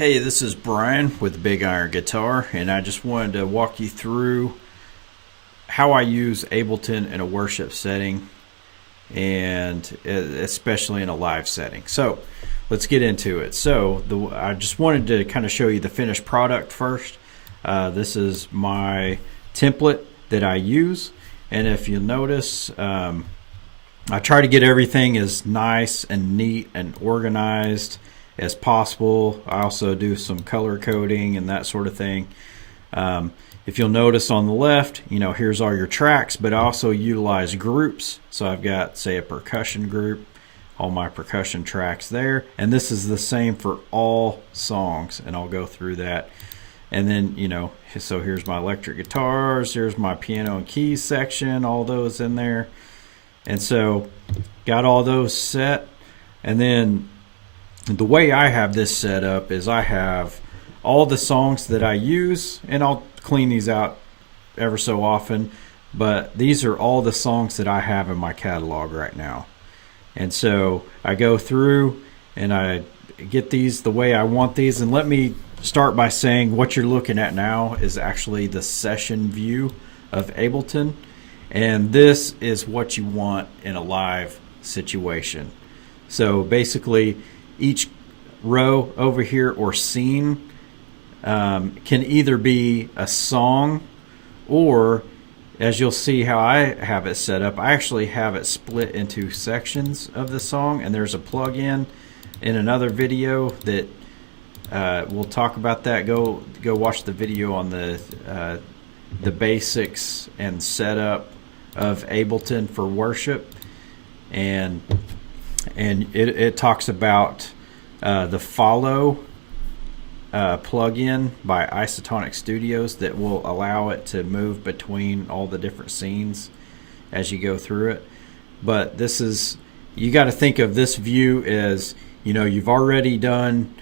Hey, this is Brian with Big Iron Guitar, and I just wanted to walk you through how I use Ableton in a worship setting and especially in a live setting. So let's get into it. I just wanted to kind of show you the finished product first. This is my template that I use, and if you'll notice, I try to get everything as nice and neat and organized as possible. I also do some color coding and that sort of thing. If you'll notice on the left, here's all your tracks, but I also utilize groups. So I've got, say, a percussion group, all my percussion tracks there. And this is the same for all songs, and I'll go through that. And then, so here's my electric guitars, here's my piano and keys section, all those in there. And so got all those set. And then the way I have this set up is I have all the songs that I use, and I'll clean these out ever so often, but these are all the songs that I have in my catalog right now. And so I go through and I get these the way I want these. And let me start by saying what you're looking at now is actually the session view of Ableton, and this is what you want in a live situation. So basically each row over here or scene can either be a song, or as you'll see how I have it set up, I actually have it split into sections of the song, and there's a plug-in in another video that we'll talk about that. Go watch the video on the basics and setup of Ableton for worship, and it talks about the follow plugin by Isotonic Studios that will allow it to move between all the different scenes as you go through it. But this is, you got to think of this view as, you've already done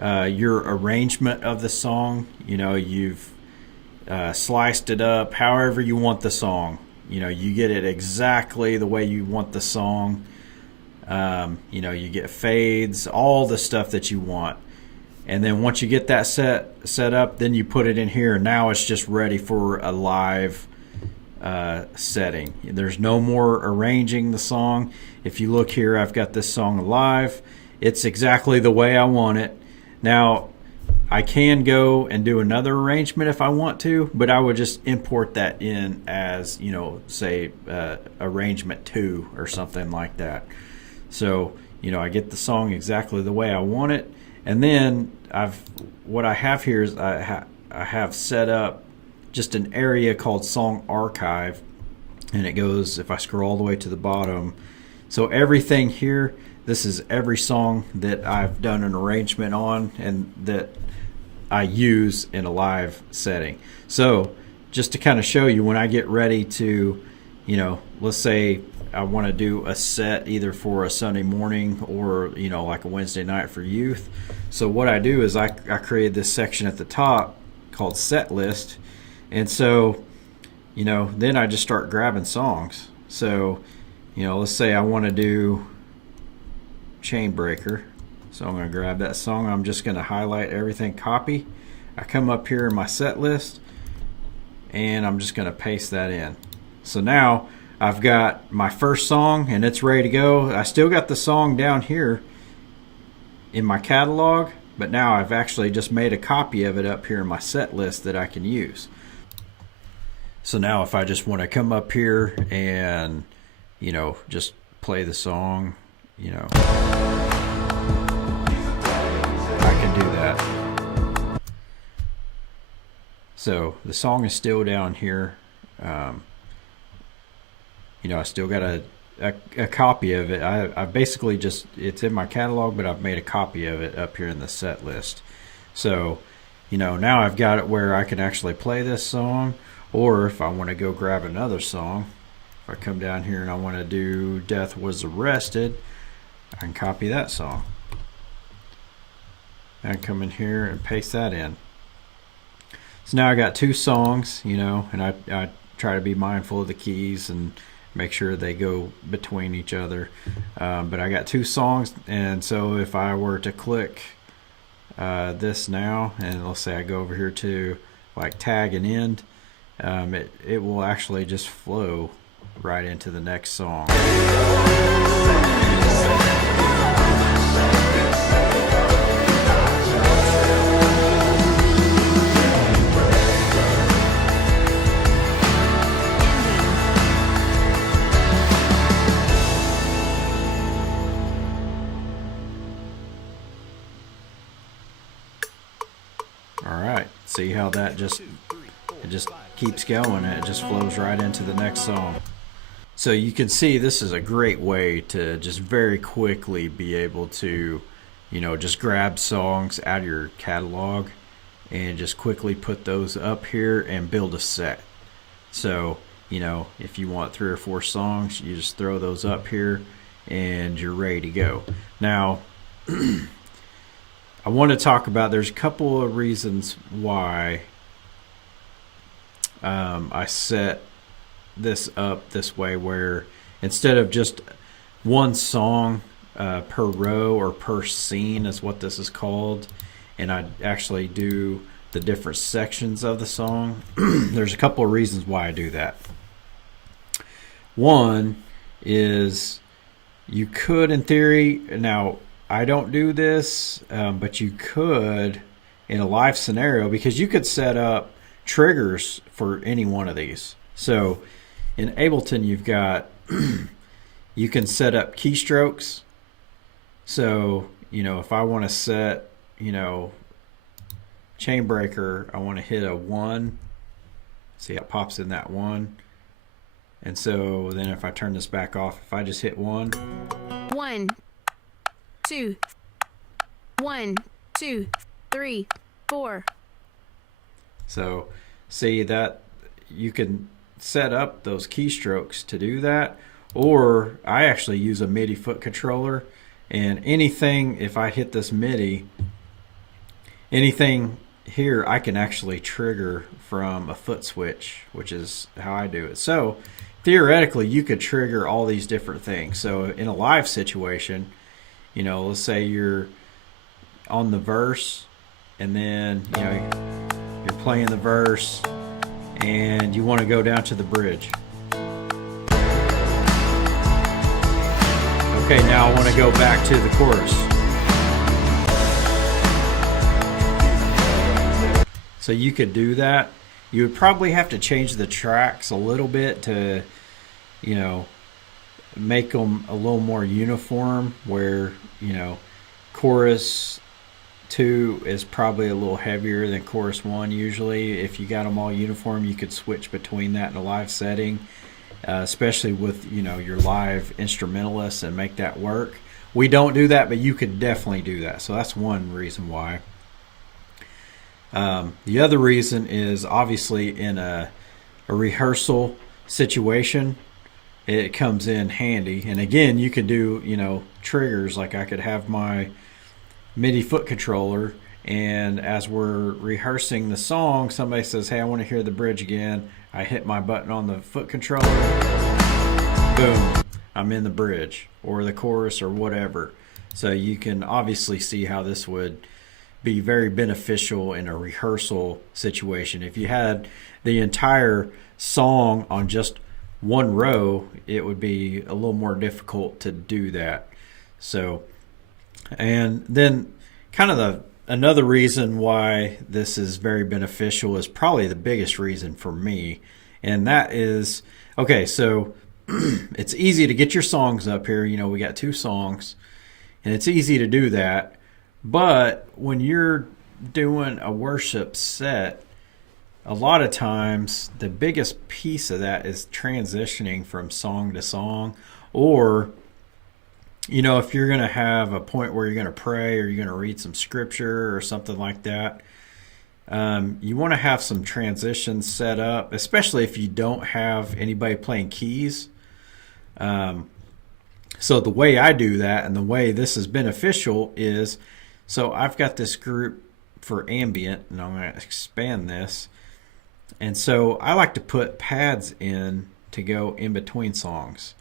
your arrangement of the song. You've sliced it up however you want the song. You get it exactly the way you want the song. You get fades, all the stuff that you want. And then once you get that set up, then you put it in here, and now it's just ready for a live setting. There's no more arranging the song. If you look here, I've got this song live. It's exactly the way I want it. Now, I can go and do another arrangement if I want to, but I would just import that in as, say, arrangement 2 or something like that. So, I get the song exactly the way I want it. And then what I have here is I have set up just an area called Song Archive, and it goes, if I scroll all the way to the bottom, so everything here, this is every song that I've done an arrangement on and that I use in a live setting. So just to kind of show you, when I get ready to, let's say I want to do a set either for a Sunday morning or, like a Wednesday night for youth. So what I do is I created this section at the top called Set List. And so, then I just start grabbing songs. So, let's say I want to do Chain Breaker. So I'm going to grab that song. I'm just going to highlight everything, copy. I come up here in my set list, and I'm just going to paste that in. So now I've got my first song, and it's ready to go. I still got the song down here in my catalog, but now I've actually just made a copy of it up here in my set list that I can use. So now if I just want to come up here and, just play the song, I can do that. So the song is still down here. I still got a copy of it. I basically just, it's in my catalog, but I've made a copy of it up here in the set list. So, now I've got it where I can actually play this song, or if I want to go grab another song, if I come down here and I want to do Death Was Arrested, I can copy that song. And come in here and paste that in. So now I got 2 songs, and I try to be mindful of the keys and make sure they go between each other. But I got 2 songs, and so if I were to click this now, and let's say I go over here to like tag and end, it will actually just flow right into the next song. Alright, see how that just keeps going, and it just flows right into the next song. So you can see this is a great way to just very quickly be able to, just grab songs out of your catalog and just quickly put those up here and build a set. So, if you want 3 or 4 songs, you just throw those up here and you're ready to go. Now, I want to talk about, there's a couple of reasons why I set this up this way, where instead of just one song per row or per scene is what this is called, and I actually do the different sections of the song, there's a couple of reasons why I do that. One is you could, in theory, now I don't do this, but you could in a live scenario, because you could set up triggers for any one of these. So in Ableton, you've got, you can set up keystrokes. So, if I want to set, chain breaker, I want to hit a 1. See how it pops in that 1. And so then if I turn this back off, if I just hit 1. 1, 2, 1, 2, 3, 4. So see that you can set up those keystrokes to do that, or I actually use a MIDI foot controller, and anything, if I hit this MIDI, anything here I can actually trigger from a foot switch, which is how I do it. So theoretically you could trigger all these different things. So in a live situation, let's say you're on the verse, and then you're playing the verse and you want to go down to the bridge. Okay, now I want to go back to the chorus. So you could do that. You would probably have to change the tracks a little bit to, make them a little more uniform, where, chorus 2 is probably a little heavier than chorus 1 usually. If you got them all uniform, you could switch between that in a live setting, especially with your live instrumentalists, and make that work. We don't do that, but you could definitely do that. So that's one reason why. The other reason is obviously in a rehearsal situation, it comes in handy. And again, you could do triggers, like I could have my MIDI foot controller, and as we're rehearsing the song, somebody says, hey, I want to hear the bridge again. I hit my button on the foot controller, boom, I'm in the bridge or the chorus or whatever. So you can obviously see how this would be very beneficial in a rehearsal situation. If you had the entire song on just one row, it would be a little more difficult to do that. So, and then kind of another reason why this is very beneficial is probably the biggest reason for me, and that is, okay, so it's easy to get your songs up here. We got 2 songs, and it's easy to do that. But when you're doing a worship set, a lot of times the biggest piece of that is transitioning from song to song, or if you're going to have a point where you're going to pray or you're going to read some scripture or something like that, you want to have some transitions set up, especially if you don't have anybody playing keys. So the way I do that, and the way this is beneficial, is, so I've got this group for ambient, and I'm going to expand this. And so I like to put pads in to go in between songs.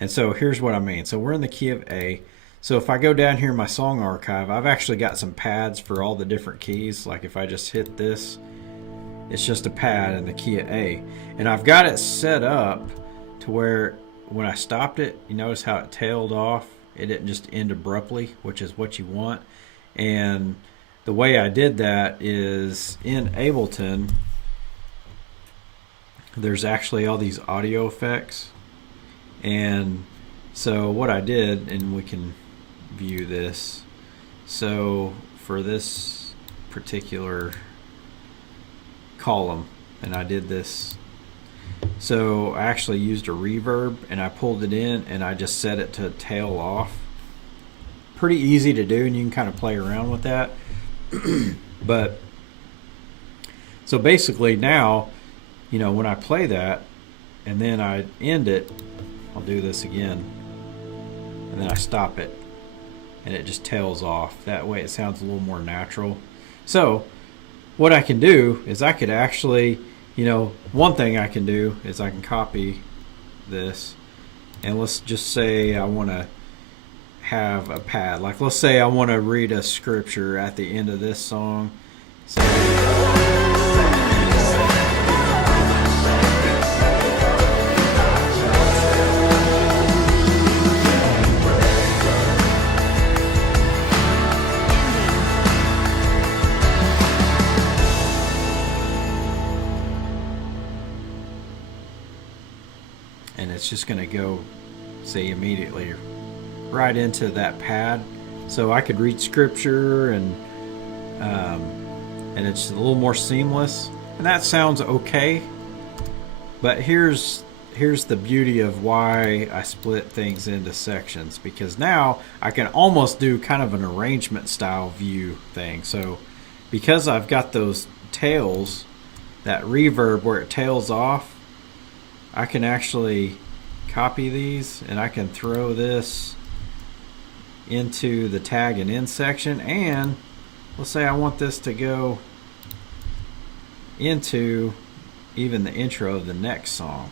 And so here's what I mean. So we're in the key of A. So if I go down here in my song archive, I've actually got some pads for all the different keys. Like if I just hit this, it's just a pad in the key of A. And I've got it set up to where when I stopped it, you notice how it tailed off. It didn't just end abruptly, which is what you want. And the way I did that is in Ableton, there's actually all these audio effects. And so what I did, and we can view this. So for this particular column, and I did this. So I actually used a reverb and I pulled it in and I just set it to tail off. Pretty easy to do, and you can kind of play around with that. But so basically now, you know, when I play that and then I end it, I'll do this again, and then I stop it and it just tails off. That way it sounds a little more natural. So what I can do is I could actually, you know, one thing I can do is I can copy this, and let's just say I want to have a pad. Like let's say I want to read a scripture at the end of this song. So and it's just going to go, say, immediately right into that pad. So I could read scripture, and it's a little more seamless, and that sounds okay. But here's the beauty of why I split things into sections, because now I can almost do kind of an arrangement style view thing. So because I've got those tails, that reverb where it tails off, I can actually copy these and I can throw this into the tag and end section, and let's say I want this to go into even the intro of the next song.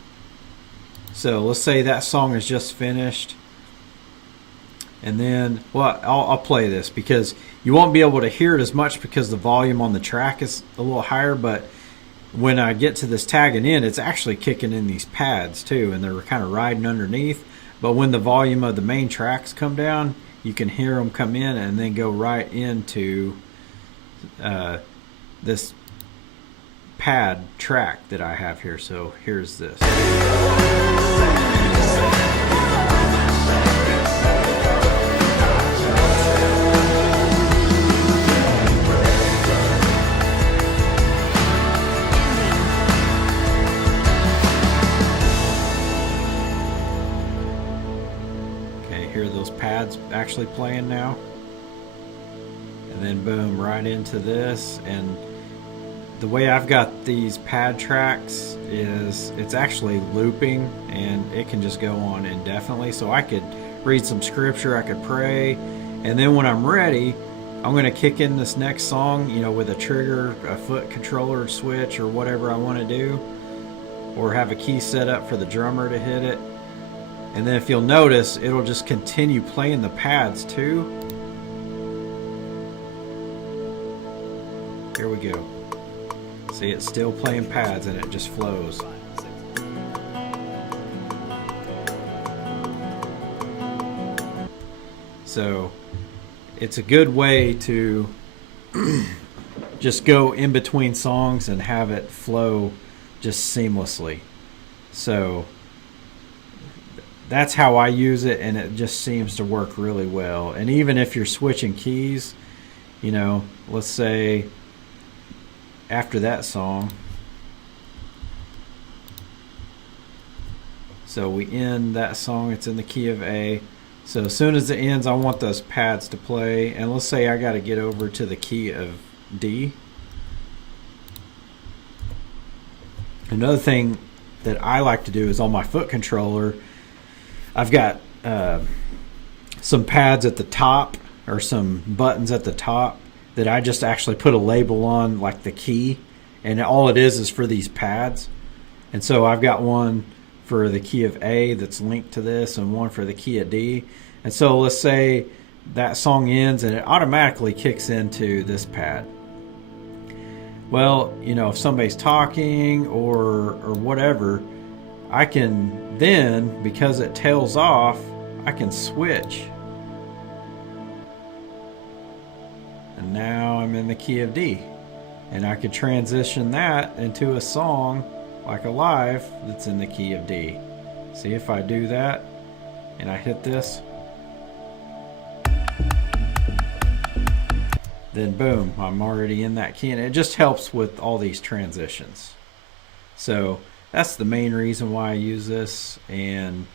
So let's say that song is just finished, and then, well, I'll play this because you won't be able to hear it as much because the volume on the track is a little higher, but when I get to this tag and end, it's actually kicking in these pads too, and they're kind of riding underneath. But when the volume of the main tracks come down, you can hear them come in and then go right into this pad track that I have here. So here's this. Hear those pads actually playing now, and then boom, right into this. And the way I've got these pad tracks is it's actually looping, and it can just go on indefinitely. So I could read some scripture, I could pray, and then when I'm ready, I'm going to kick in this next song, you know, with a trigger, a foot controller switch, or whatever I want to do, or have a key set up for the drummer to hit it. And then if you'll notice, it'll just continue playing the pads too. Here we go. See, it's still playing pads and it just flows. So it's a good way to just go in between songs and have it flow just seamlessly. So that's how I use it, and it just seems to work really well. And even if you're switching keys, you know, let's say after that song, so we end that song, it's in the key of A. So as soon as it ends, I want those pads to play, and let's say I got to get over to the key of D. Another thing that I like to do is on my foot controller, I've got some pads at the top, or some buttons at the top, that I just actually put a label on, like the key, and all it is for these pads. And so I've got one for the key of A that's linked to this, and one for the key of D. And so let's say that song ends and it automatically kicks into this pad. Well, you know, if somebody's talking or whatever, I can then, because it tails off, I can switch. And now I'm in the key of D. And I could transition that into a song like a live that's in the key of D. See, if I do that and I hit this, then boom, I'm already in that key, and it just helps with all these transitions. So that's the main reason why I use this, and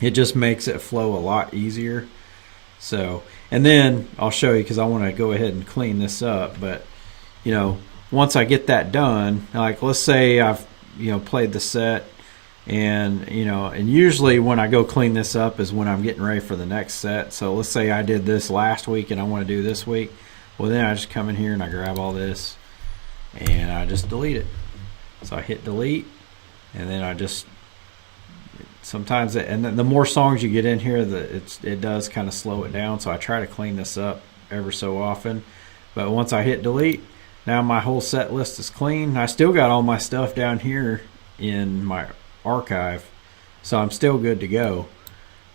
it just makes it flow a lot easier. So, and then I'll show you, because I want to go ahead and clean this up. But you know, once I get that done, like let's say I've, you know, played the set, and you know, and usually when I go clean this up is when I'm getting ready for the next set. So let's say I did this last week and I want to do this week. Well, then I just come in here and I grab all this and I just delete it. So I hit delete, and then I just, sometimes and then the more songs you get in here, it does kind of slow it down. So I try to clean this up ever so often. But once I hit delete, now my whole set list is clean. I still got all my stuff down here in my archive, so I'm still good to go.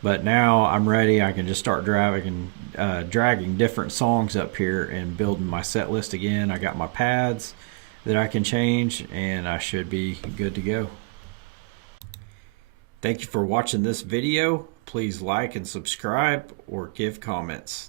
But now I'm ready. I can just start dragging different songs up here and building my set list again. I got my pads that I can change, and I should be good to go. Thank you for watching this video. Please like and subscribe or give comments.